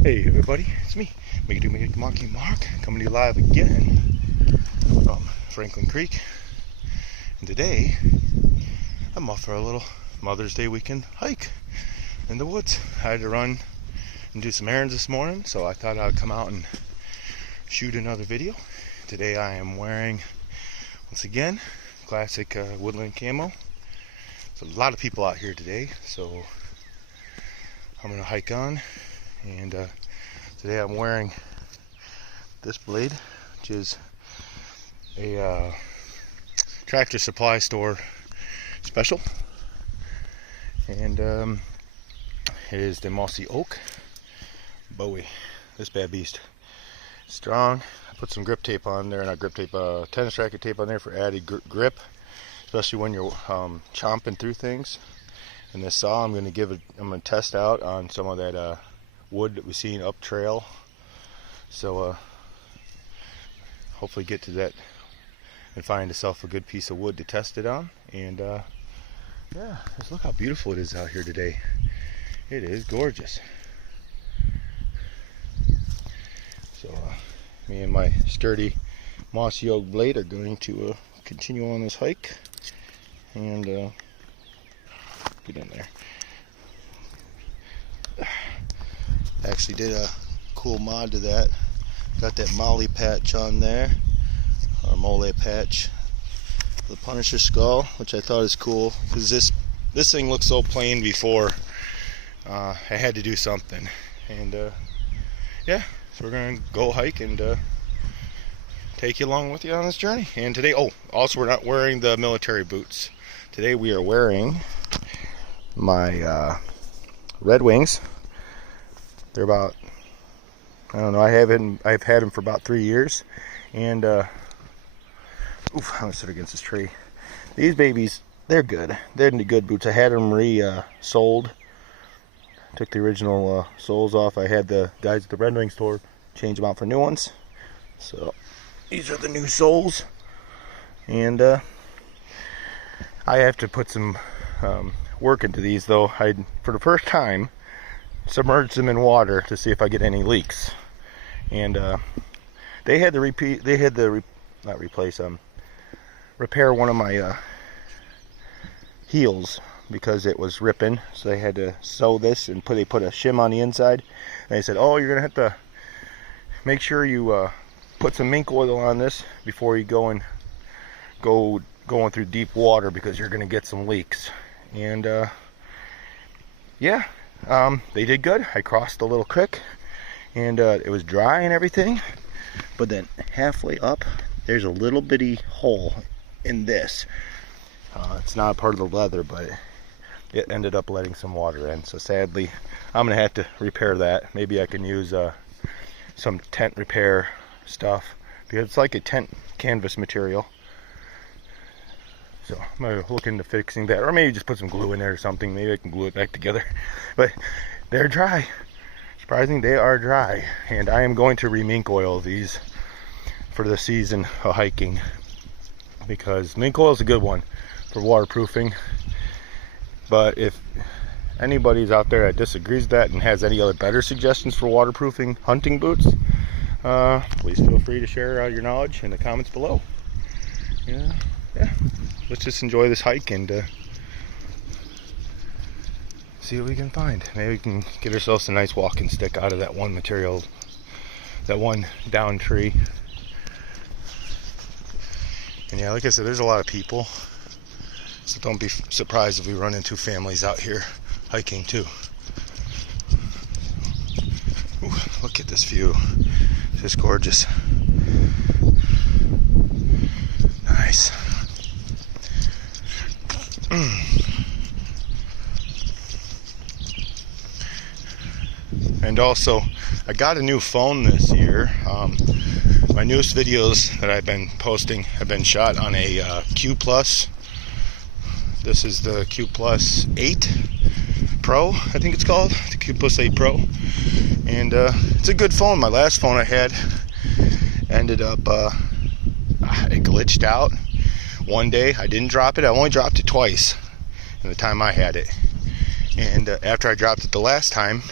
Hey everybody, it's me, Marky Mark, coming to you live again from Franklin Creek. And today, I'm off for a little Mother's Day weekend hike in the woods. I had to run and do some errands this morning, so I thought I'd come out and shoot another video. Today I am wearing, once again, classic woodland camo. There's a lot of people out here today, so I'm going to hike on. And today I'm wearing this blade, which is a Tractor Supply store special, and it is the mossy oak Bowie. This bad beast, strong. I put some grip tape on there, not grip tape, tennis racket tape on there for added grip, especially when you're chomping through things. And this saw, I'm going to test out on some of that wood that we've seen up trail, so hopefully get to that and find yourself a good piece of wood to test it on. And yeah, just look how beautiful it is out here today. It is gorgeous. So me and my sturdy mossy oak blade are going to continue on this hike and get in there. Actually did a cool mod to that. Got that molly patch on there, or mole patch, the Punisher skull, which I thought is cool because this thing looked so plain before. I had to do something, and yeah, so we're gonna go hike and take you along with you on this journey. And today, also we're not wearing the military boots. Today we are wearing my Red Wings. They're about, I don't know, I've had them for about 3 years, and I'm gonna sit against this tree. These babies, they're good. They're good boots. I had them sold. Took the original soles off. I had the guys at the Red Wing store change them out for new ones. So these are the new soles, and I have to put some work into these though. For the first time, submerged them in water to see if I get any leaks, and they had to repair one of my heels because it was ripping, so they had to sew this and they put a shim on the inside, and they said, oh, you're gonna have to make sure you put some mink oil on this before you going through deep water because you're gonna get some leaks. And yeah, they did good. I crossed a little creek, and it was dry and everything, but then halfway up there's a little bitty hole in this. It's not part of the leather, but it ended up letting some water in, so sadly I'm gonna have to repair that. Maybe I can use some tent repair stuff, because it's like a tent canvas material. So I'm going to look into fixing that, or maybe just put some glue in there or something. Maybe I can glue it back together. But they're dry. Surprising, they are dry. And I am going to re-mink oil these for the season of hiking, because mink oil is a good one for waterproofing. But if anybody's out there that disagrees with that and has any other better suggestions for waterproofing hunting boots, please feel free to share your knowledge in the comments below. Yeah. Let's just enjoy this hike and see what we can find. Maybe we can get ourselves a nice walking stick out of that one material, that one down tree. And yeah, like I said, there's a lot of people, so don't be surprised if we run into families out here hiking too. Ooh, look at this view. It's just gorgeous. Nice. And also, I got a new phone this year. My newest videos that I've been posting have been shot on a Q Plus. This is the Q Plus 8 Pro, I think it's called, the Q Plus 8 Pro. And it's a good phone. My last phone I had ended up, it glitched out one day. I didn't drop it. I only dropped it twice in the time I had it. And after I dropped it the last time,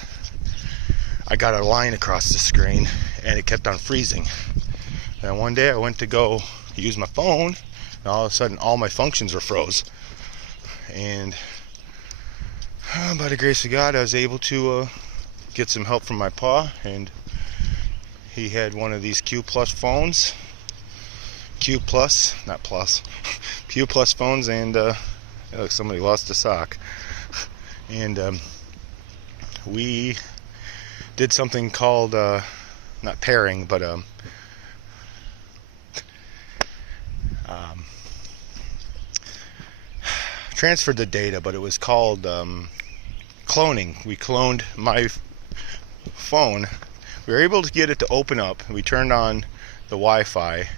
I got a line across the screen and it kept on freezing. And one day I went to go use my phone, and all of a sudden all my functions were froze. And by the grace of God, I was able to get some help from my pa, and he had one of these Q Plus phones. Q Plus, not plus. Q Plus phones, and look, somebody lost a sock. And we did something called, not pairing, but transferred the data, but it was called cloning. We cloned my phone. We were able to get it to open up. We turned on the Wi-Fi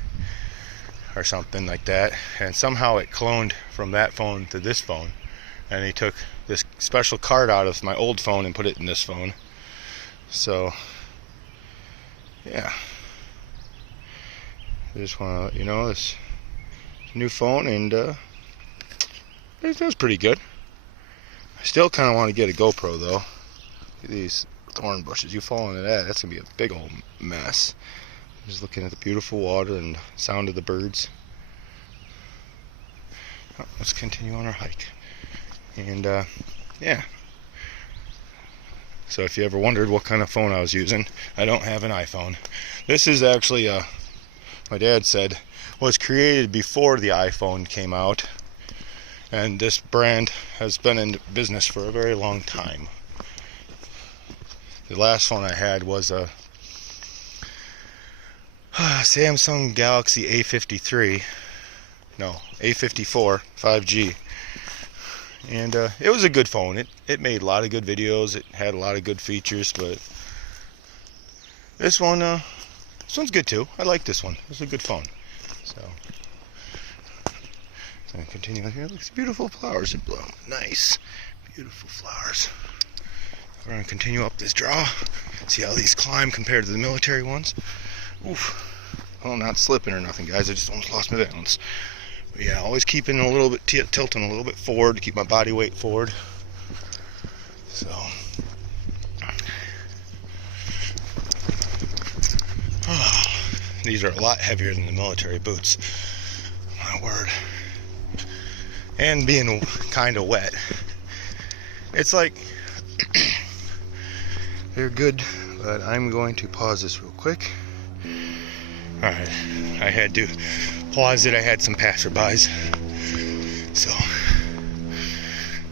or something like that, and somehow it cloned from that phone to this phone. And he took this special card out of my old phone and put it in this phone. So, yeah. I just want to let you know this new phone, and it does pretty good. I still kind of want to get a GoPro though. Look at these thorn bushes. You fall into that, that's going to be a big old mess. Just looking at the beautiful water and sound of the birds. Oh, let's continue on our hike. And yeah. So if you ever wondered what kind of phone I was using, I don't have an iPhone. This is actually, my dad said, was created before the iPhone came out. And this brand has been in business for a very long time. The last phone I had was a Samsung Galaxy A54 5G. And it was a good phone. It made a lot of good videos. It had a lot of good features, but this one's good too. I like this one. It's a good phone. So I'm gonna continue on here. Look, these beautiful flowers in bloom. Nice, beautiful flowers. We're gonna continue up this draw. See how these climb compared to the military ones. Oof. Well, not slipping or nothing, guys. I just almost lost my balance. But yeah, always keeping a little bit, tilting a little bit forward to keep my body weight forward. So. Oh, these are a lot heavier than the military boots. My word. And being kind of wet. It's like they're good, but I'm going to pause this real quick. Alright, I had to pause it. I had some passerbys. So,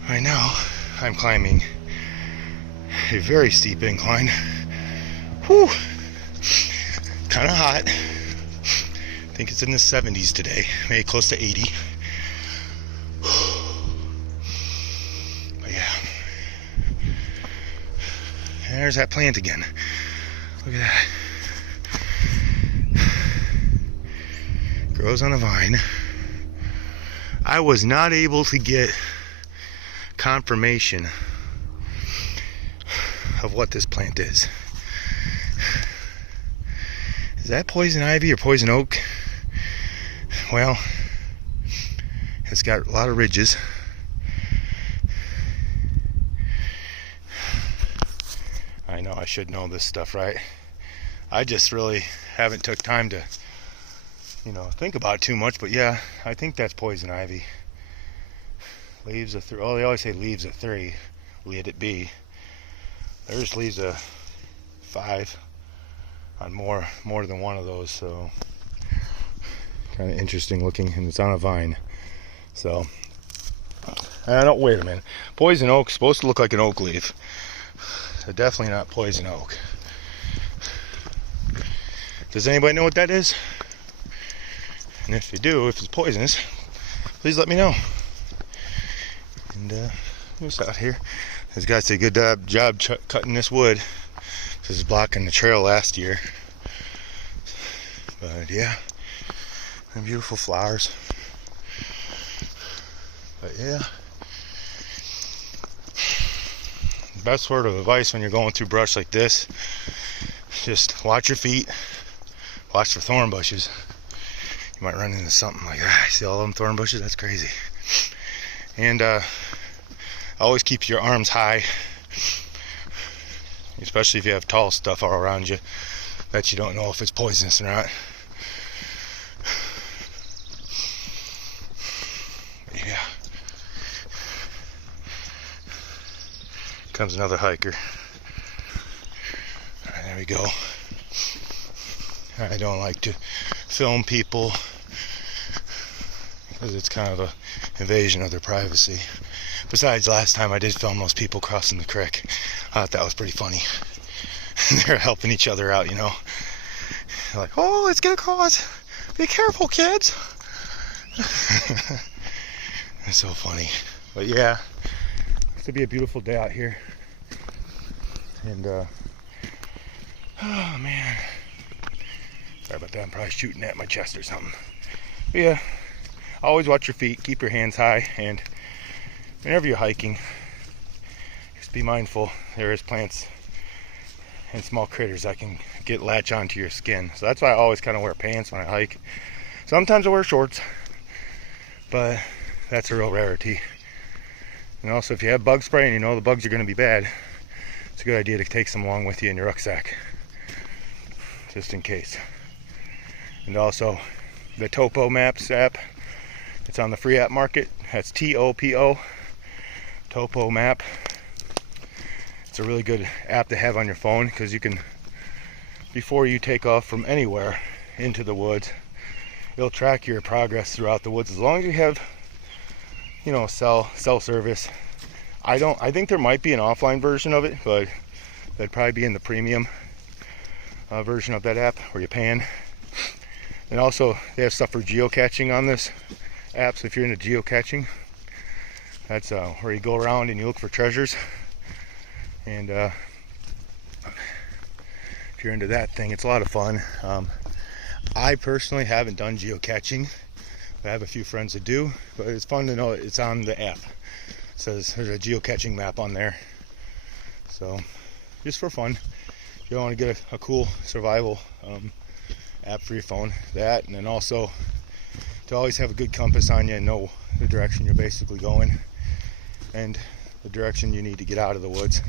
right now, I'm climbing a very steep incline. Whew! Kind of hot. I think it's in the 70s today, maybe close to 80. But yeah. And there's that plant again. Look at that. Grows on a vine. I was not able to get confirmation of what this plant is. Is that poison ivy or poison oak? Well, it's got a lot of ridges. I know I should know this stuff, right? I just really haven't took time to, think about it too much, but yeah, I think that's poison ivy. Leaves of 3. Oh, they always say leaves of 3. Let it be. There's leaves of 5 on more than one of those, so kind of interesting looking, and it's on a vine. So I don't. Wait a minute. Poison oak's supposed to look like an oak leaf, so definitely not poison oak. Does anybody know what that is? And if you do, if it's poisonous, please let me know. And who's out here? This guy did a good job cutting this wood. This is blocking the trail last year. But yeah, and beautiful flowers. But yeah, best word of advice when you're going through brush like this, just watch your feet, watch for thorn bushes. You might run into something like that. I see all them thorn bushes, that's crazy. And always keep your arms high. especially if you have tall stuff all around you that you don't know if it's poisonous or not. Yeah. Comes another hiker. All right, there we go. I don't like to film people because it's kind of a invasion of their privacy. Besides, last time I did film those people crossing the creek. I thought that was pretty funny. They're helping each other out, you know. They're like, oh, let's get across. Be careful, kids. It's so funny. But yeah, it's to be a beautiful day out here. And, oh man. Sorry about that. I'm probably shooting at my chest or something. But yeah, always watch your feet. Keep your hands high. And whenever you're hiking, just be mindful. There is plants and small critters that can latch onto your skin. So that's why I always kind of wear pants when I hike. Sometimes I wear shorts, but that's a real rarity. And also, if you have bug spray and you know the bugs are going to be bad, it's a good idea to take some along with you in your rucksack, just in case. And also, the Topo Maps app, it's on the free app market. That's TOPO, Topo Map. It's a really good app to have on your phone because you can, before you take off from anywhere into the woods, it'll track your progress throughout the woods as long as you have, you know, cell service. I think there might be an offline version of it, but that'd probably be in the premium version of that app where you're paying. And also, they have stuff for geocaching on this app. So if you're into geocaching, that's where you go around and you look for treasures. And if you're into that thing, it's a lot of fun. I personally haven't done geocaching. I have a few friends that do, but it's fun to know it's on the app. It says there's a geocaching map on there. So just for fun, if you want to get a cool survival app for your phone, that, and then also to always have a good compass on you and know the direction you're basically going and the direction you need to get out of the woods.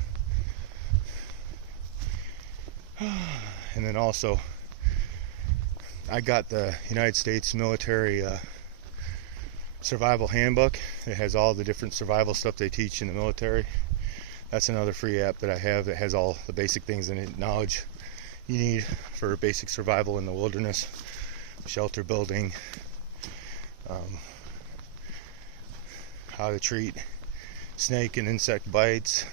And then also, I got the United States Military Survival Handbook. It has all the different survival stuff they teach in the military. That's another free app that I have that has all the basic things in it, knowledge you need for basic survival in the wilderness, shelter building, how to treat snake and insect bites,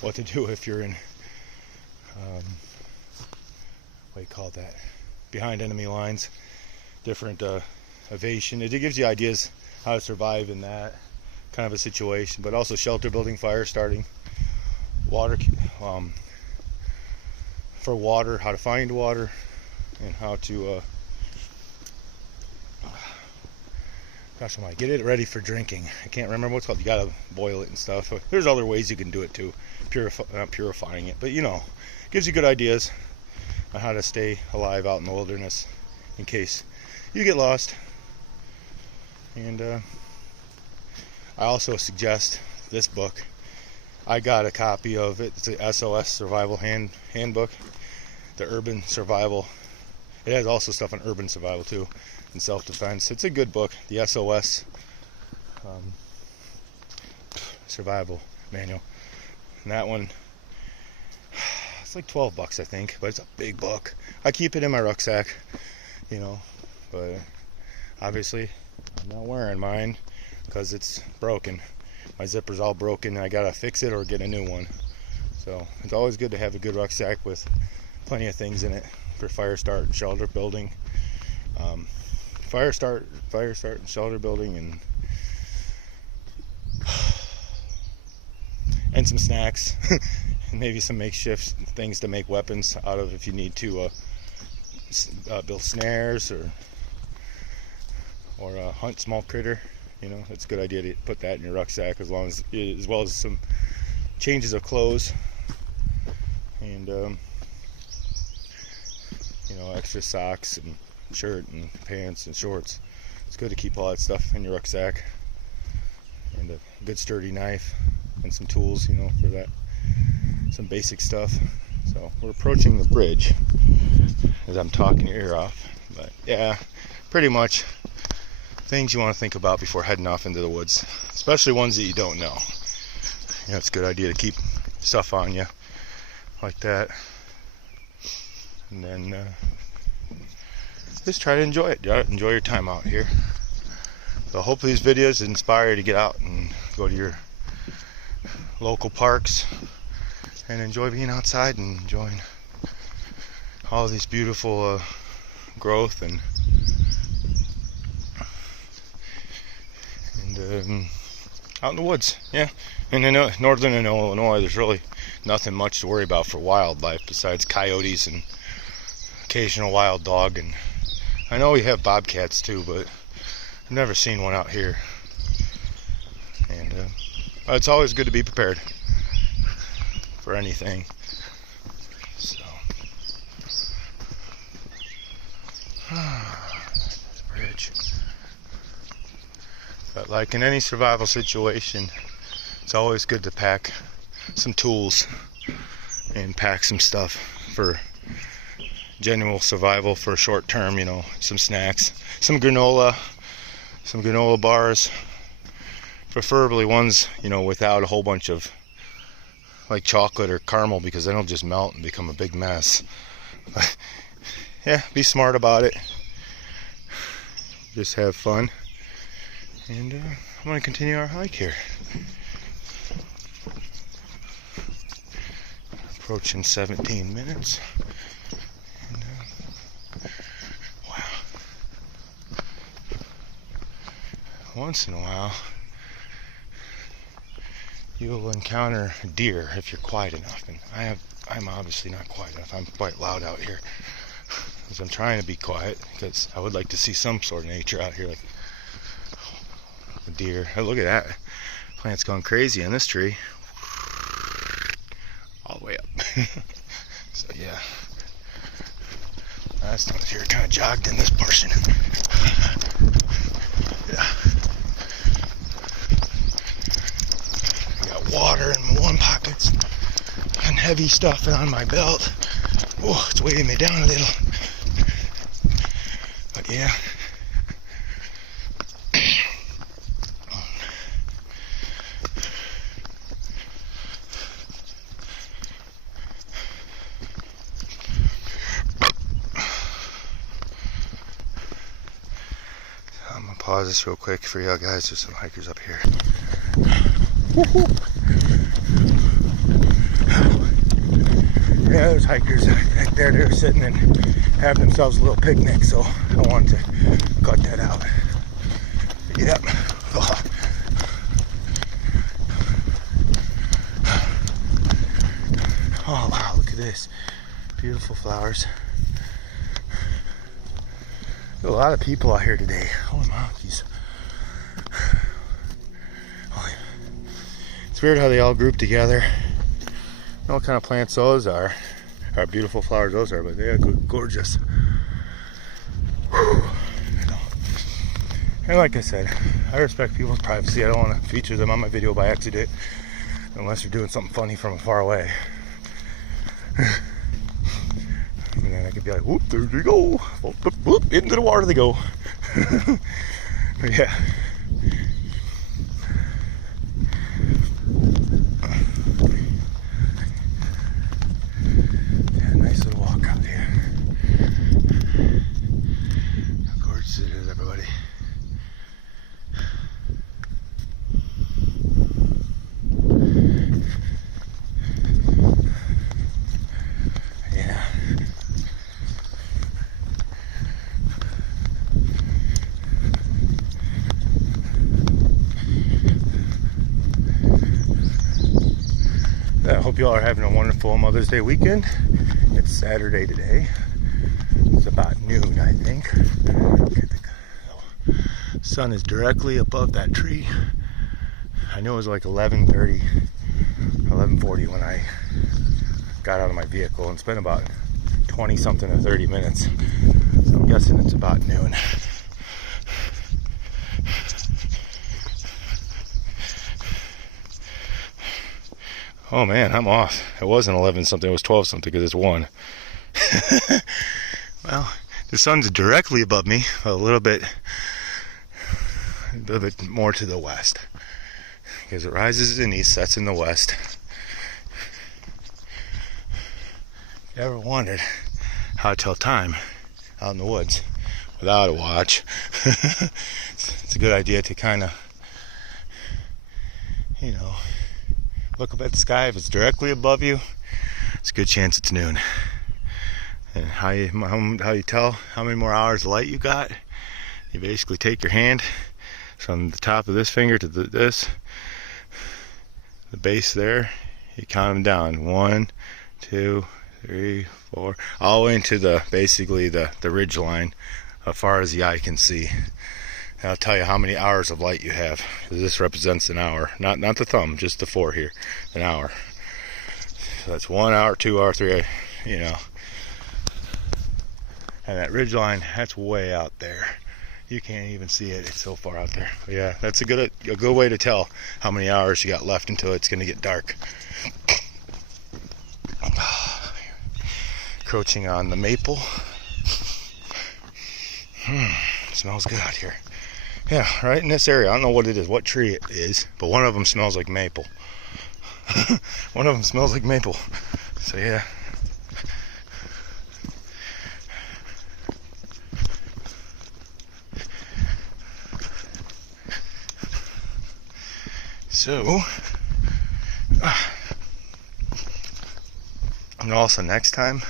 what to do if you're in, what do you call that, behind enemy lines, different evasion. It gives you ideas how to survive in that kind of a situation, but also shelter building, fire starting, water, for water, how to find water, and how to gosh almighty, get it ready for drinking. I can't remember what's called. You gotta boil it and stuff. There's other ways you can do it too, not purifying it, but you know, gives you good ideas on how to stay alive out in the wilderness in case you get lost. And I also suggest this book. I got a copy of it. It's the SOS Survival Handbook, the Urban Survival. It has also stuff on urban survival too, and self-defense. It's a good book, the SOS Survival Manual. And that one, it's like $12, I think, but it's a big book. I keep it in my rucksack, you know, but obviously I'm not wearing mine because it's broken. My zipper's all broken and I gotta fix it or get a new one. So it's always good to have a good rucksack with plenty of things in it for fire start and shelter building. Fire start and shelter building, and some snacks and maybe some makeshift things to make weapons out of if you need to build snares or hunt small critter. You know, it's a good idea to put that in your rucksack as well as some changes of clothes and you know, extra socks and shirt and pants and shorts. It's good to keep all that stuff in your rucksack, and a good sturdy knife. and some tools, you know, for that, some basic stuff. So we're approaching the bridge as I'm talking your ear off. But yeah, pretty much things you want to think about before heading off into the woods, especially ones that you don't know. You know, it's a good idea to keep stuff on you like that, and then just try to enjoy it. Enjoy your time out here. So hopefully these videos inspire you to get out and go to your local parks and enjoy being outside and enjoying all of these beautiful growth and out in the woods. Yeah, and in northern Illinois, there's really nothing much to worry about for wildlife besides coyotes and occasional wild dog. And I know we have bobcats too, but I've never seen one out here. And it's always good to be prepared for anything. So, bridge. But like in any survival situation, it's always good to pack some tools and pack some stuff for general survival for a short term, you know, some snacks, some granola bars, preferably ones, you know, without a whole bunch of like chocolate or caramel, because then it'll just melt and become a big mess. But, yeah, be smart about it. Just have fun. And I'm going to continue our hike here. Approaching 17 minutes. And, wow. Once in a while, you'll encounter deer if you're quiet enough. And I'm obviously not quiet enough. I'm quite loud out here. Because I'm trying to be quiet, because I would like to see some sort of nature out here, like a deer. Oh, look at that. Plant's gone crazy on this tree. All the way up. So yeah. Last time I was here, kind of jogged in this portion. Yeah. I got water in my one pockets and heavy stuff on my belt. Oh, it's weighing me down a little. But yeah. I'm gonna pause this real quick for y'all guys. There's some hikers up here. Yeah, there's hikers right there. They're sitting and having themselves a little picnic, so I wanted to cut that out. Yep. Oh wow, look at this. Beautiful flowers. There's a lot of people out here today. Holy monkeys. It's weird how they all group together. I don't know what kind of plants those are. Or beautiful flowers those are, but they are gorgeous. Whew. And like I said, I respect people's privacy. I don't want to feature them on my video by accident unless you're doing something funny from far away. And then I could be like, whoop, there they go. Whoop, whoop, whoop, into the water they go. But yeah. Yeah, nice little walk out here. How gorgeous it is, everybody. I hope y'all are having a wonderful Mother's Day weekend. It's Saturday today. It's about noon, I think. The sun is directly above that tree. I know it was like 11:30, 11:40 when I got out of my vehicle, and it's been about 20 something to 30 minutes. So I'm guessing it's about noon. Oh man, I'm off. It wasn't 11 something, it was 12 something because it's 1. Well, the sun's directly above me, a little bit more to the west. Because it rises in the east, sets in the west. If you ever wondered how to tell time out in the woods without a watch, it's a good idea to kind of, look up at the sky. If it's directly above you, it's a good chance it's noon. And how you tell how many more hours of light you got? You basically take your hand from the top of this finger to the base there. You count them down. 1, 2, 3, 4, all the way into basically the ridge line, as far as the eye can see. That'll tell you how many hours of light you have. This represents an hour, not the thumb, just the 4 here, an hour. So that's 1 hour, 2 hour, 3 hour, And that ridge line, that's way out there. You can't even see it. It's so far out there. But yeah, that's a good way to tell how many hours you got left until it's going to get dark. Encroaching on the maple. Smells good out here. Yeah, right in this area. I don't know what it is, what tree it is, but one of them smells like maple. One of them smells like maple. So yeah. So, and also next time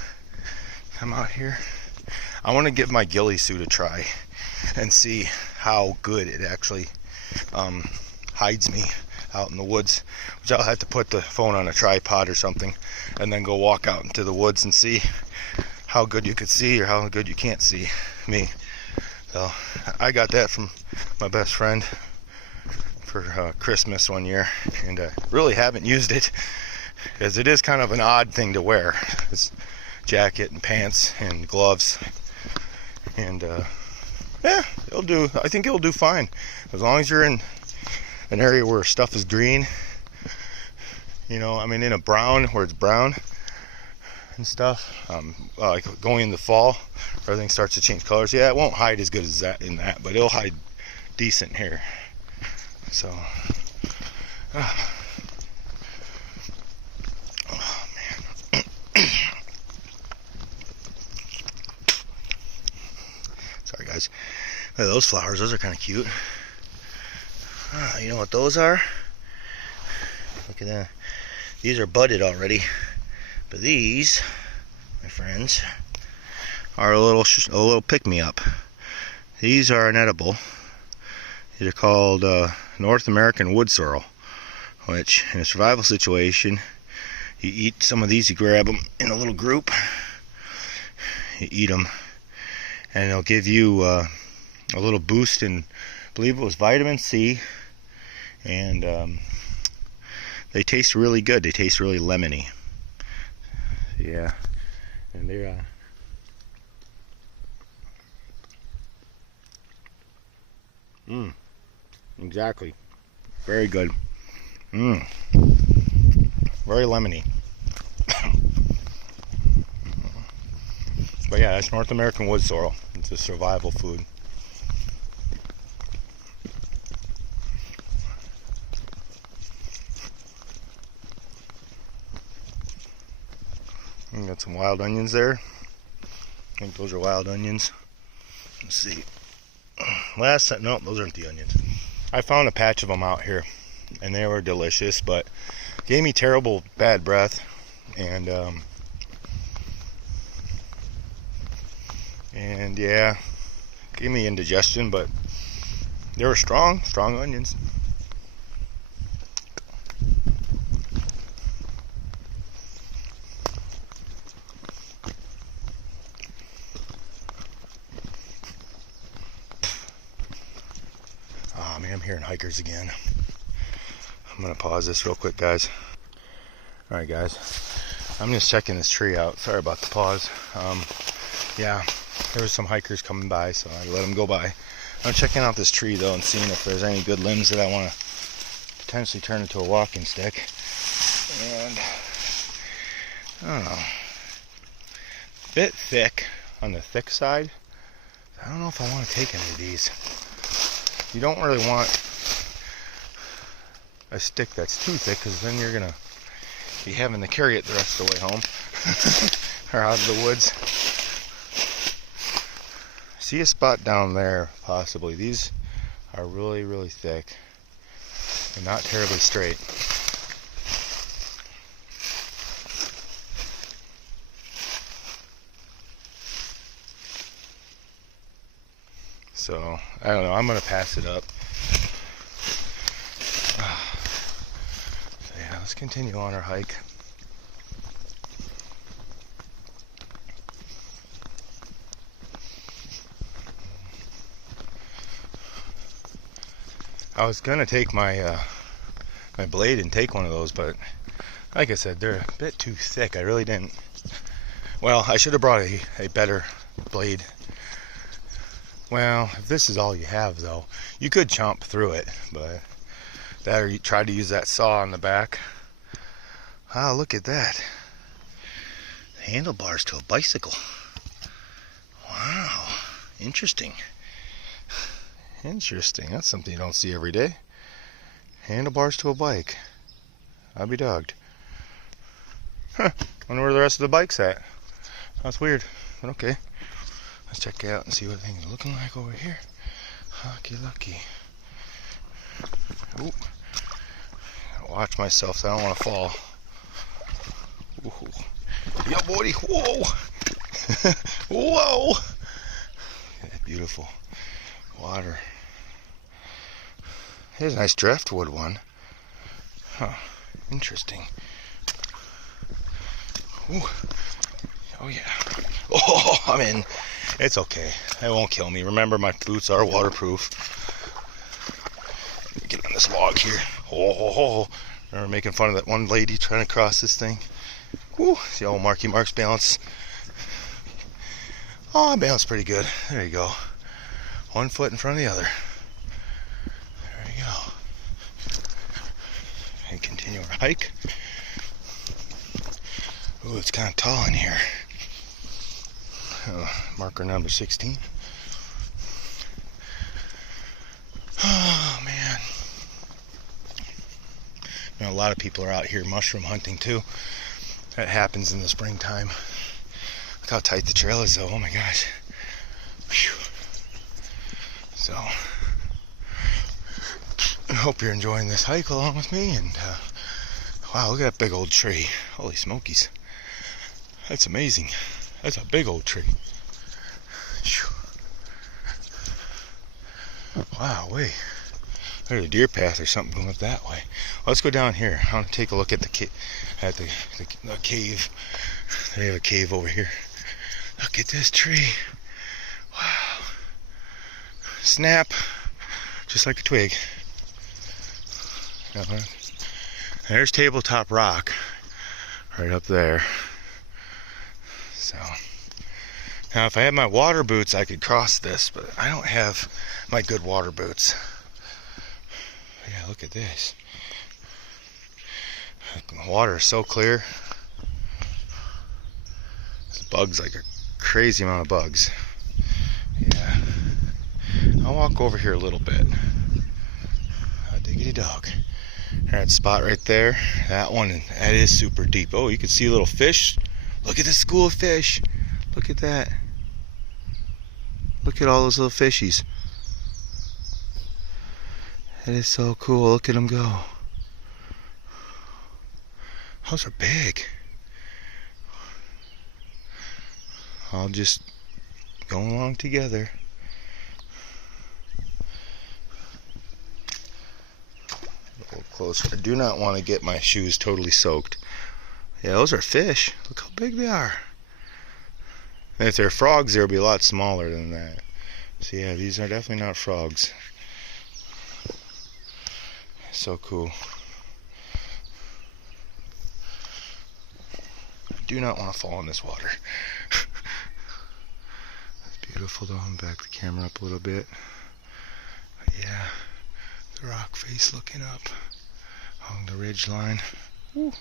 I'm out here, I want to give my ghillie suit a try and see how good it actually hides me out in the woods. Which I'll have to put the phone on a tripod or something and then go walk out into the woods and see how good you could see or how good you can't see me. So I got that from my best friend for Christmas one year, and really haven't used it because it is kind of an odd thing to wear. It's jacket and pants and gloves, and yeah, it'll do. I think it'll do fine as long as you're in an area where stuff is green. In a brown, where it's brown and stuff. Like going in the fall, everything starts to change colors. Yeah, it won't hide as good as that in that, but it'll hide decent here. So, oh man. Sorry guys. Look at those flowers, those are kind of cute. You know what those are? Look at that. These are budded already. But these, my friends, are a little pick-me-up. These are an edible. These are called North American wood sorrel, which in a survival situation, you eat some of these, you grab them in a little group, you eat them, and it'll give you a little boost in, I believe it was vitamin C, and they taste really good. They taste really lemony. Yeah, and they're exactly. Very good. Very lemony. But yeah, that's North American wood sorrel. It's a survival food. And got some wild onions there. I think those are wild onions. Let's see. No, those aren't the onions. I found a patch of them out here, and they were delicious, but gave me terrible bad breath, and yeah, gave me indigestion, but they were strong onions. I'm hearing hikers again. I'm gonna pause this real quick, guys. Alright guys, I'm just checking this tree out. Sorry about the pause. Yeah, there was some hikers coming by, so I let them go by. I'm checking out this tree though and seeing if there's any good limbs that I want to potentially turn into a walking stick. And I don't know. Bit thick on the thick side. I don't know if I want to take any of these. You don't really want a stick that's too thick, because then you're gonna be having to carry it the rest of the way home or out of the woods. See a spot down there, possibly. These are really, really thick and not terribly straight. So, I don't know, I'm going to pass it up. So yeah, let's continue on our hike. I was going to take my my blade and take one of those, but like I said, they're a bit too thick. I really didn't. Well, I should have brought a better blade. Well, if this is all you have, though, you could chomp through it, but that, or you try to use that saw on the back. Wow, look at that. Handlebars to a bicycle. Wow, interesting. Interesting, that's something you don't see every day. Handlebars to a bike. I'll be dogged. Huh, wonder where the rest of the bike's at. That's weird, but okay. Let's check it out and see what things are looking like over here. Lucky. Oop. Watch myself so I don't want to fall. Ooh. Yeah, buddy. Whoa. Whoa. Yeah, beautiful water. Here's a nice driftwood one. Huh. Interesting. Ooh. Oh yeah. Oh, I'm in. It's okay. It won't kill me. Remember, my boots are waterproof. Let me get on this log here. Oh. Remember making fun of that one lady trying to cross this thing? Woo. See old Marky Mark's balance. Oh, I balanced pretty good. There you go. One foot in front of the other. There you go. And continue our hike. Ooh, it's kind of tall in here. Marker number 16. Oh man. You know, a lot of people are out here mushroom hunting too. That happens in the springtime. Look how tight the trail is though. Oh my gosh. Whew. So, I hope you're enjoying this hike along with me. And wow, look at that big old tree. Holy smokies. That's amazing. That's a big old tree. Wow, wait. There's a deer path or something going up that way. Well, let's go down here. I want to take a look at the cave. They have a cave over here. Look at this tree. Wow. Snap. Just like a twig. There's Tabletop Rock. Right up there. So, now if I had my water boots, I could cross this, but I don't have my good water boots. Yeah, look at this. The water is so clear. There's bugs, like a crazy amount of bugs. Yeah. I'll walk over here a little bit. Diggity dog. That spot right there, that one, that is super deep. Oh, you can see little fish. Look at this school of fish. Look at that. Look at all those little fishies. That is so cool. Look at them go. Those are big. All just going along together. A little closer. I do not want to get my shoes totally soaked. Yeah, those are fish. Look how big they are. And if they're frogs, they'll be a lot smaller than that. So yeah, these are definitely not frogs. So cool. I do not want to fall in this water. That's beautiful though. I'm back the camera up a little bit. But yeah, the rock face looking up along the ridge line. Woo.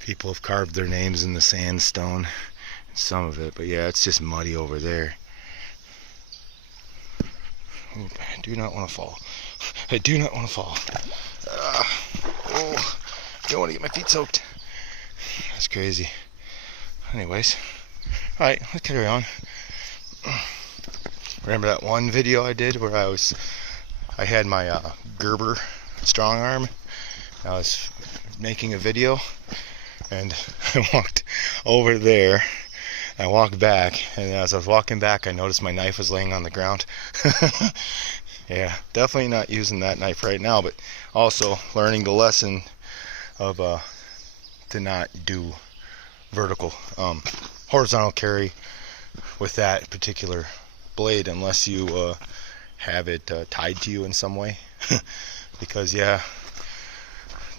People have carved their names in the sandstone, some of it, but yeah, it's just muddy over there. Oop, I do not want to fall. I do not want to fall. Oh, don't want to get my feet soaked. That's crazy. Anyways, alright, let's carry on. Remember that one video I did where I had my Gerber strong arm? I was making a video and I walked over there. I walked back, and as I was walking back, I noticed my knife was laying on the ground. Yeah, definitely not using that knife right now, but also learning the lesson of to not do vertical, horizontal carry with that particular blade unless you have it tied to you in some way. Because yeah,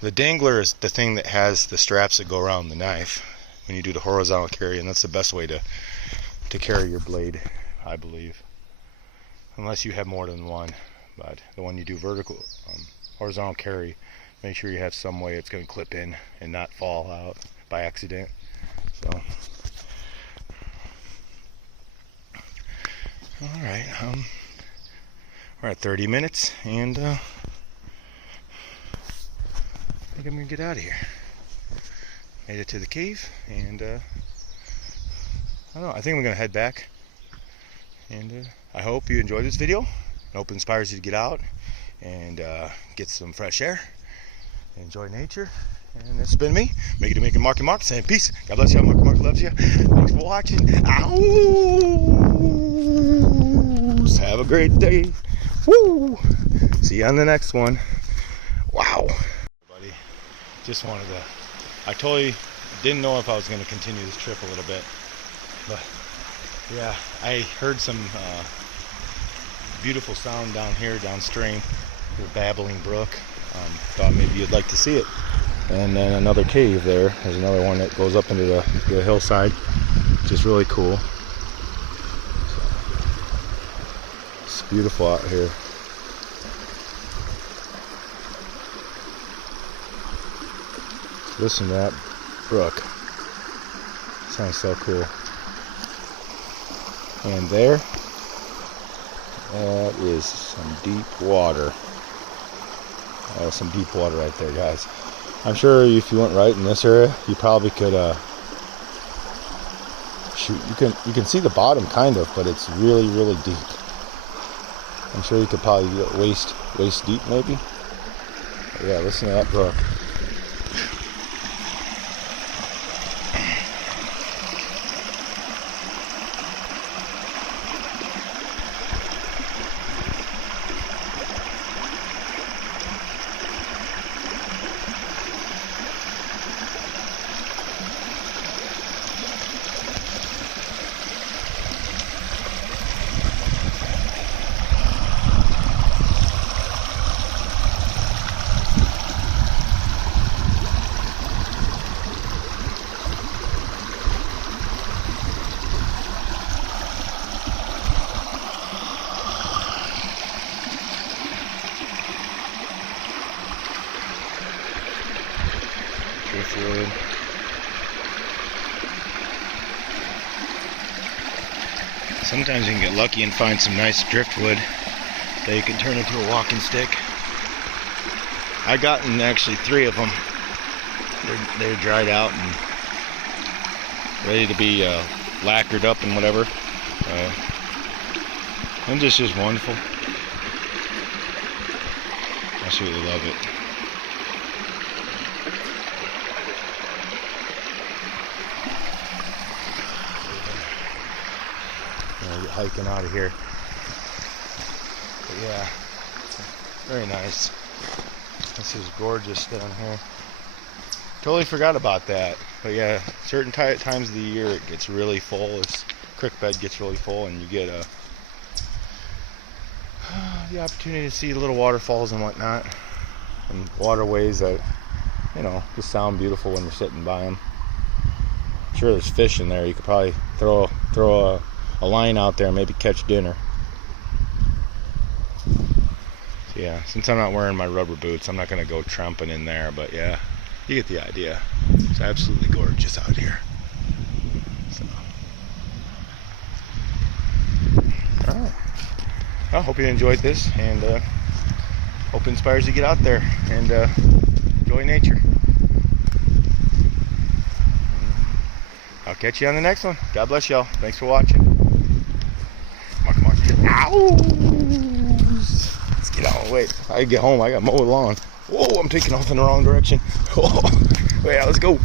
the dangler is the thing that has the straps that go around the knife when you do the horizontal carry, and that's the best way to carry your blade, I believe, unless you have more than one. But the one you do vertical, horizontal carry, make sure you have some way it's going to clip in and not fall out by accident. So alright, we're at 30 minutes, and I think I'm going to get out of here. Made it to the cave, and I don't know, I think I'm going to head back. And I hope you enjoyed this video. I hope it inspires you to get out and get some fresh air, enjoy nature. And this has been me, making Marky Mark, saying peace. God bless you. Marky Mark loves you. Thanks for watching. Ow! Have a great day. Woo! See you on the next one. Wow. Everybody, just wanted to, I totally didn't know if I was going to continue this trip a little bit, but yeah, I heard some beautiful sound down here downstream, the babbling brook. Thought maybe you'd like to see it. And then another cave there. There's another one that goes up into the hillside, which is really cool. So, it's beautiful out here. Listen to that brook. Sounds so cool. And there, that is some deep water. Some deep water right there, guys. I'm sure if you went right in this area, you probably could shoot. You can see the bottom kind of, but it's really, really deep. I'm sure you could probably get waist deep, maybe. But yeah, listen to that brook. Driftwood. Sometimes you can get lucky and find some nice driftwood that you can turn into a walking stick. I gotten actually 3 of them. They're dried out and ready to be lacquered up and whatever. And it's just wonderful. Absolutely love it. Hiking out of here, but yeah, very nice. This is gorgeous down here. Totally forgot about that, but yeah, certain times of the year it gets really full. This creek bed gets really full, and you get the opportunity to see little waterfalls and whatnot, and waterways that, you know, just sound beautiful when you're sitting by them. I'm sure there's fish in there. You could probably throw a line out there and maybe catch dinner. So yeah, since I'm not wearing my rubber boots, I'm not going to go tramping in there, but yeah, You get the idea. It's absolutely gorgeous out here. So, oh. I hope you enjoyed this, and hope it inspires you to get out there and enjoy nature. I'll catch you on the next one. God bless y'all. Thanks for watching. Marky Mark. Ow! Let's get on. Wait, I get home. I got to mow the lawn. Whoa, I'm taking off in the wrong direction. Oh, yeah, let's go.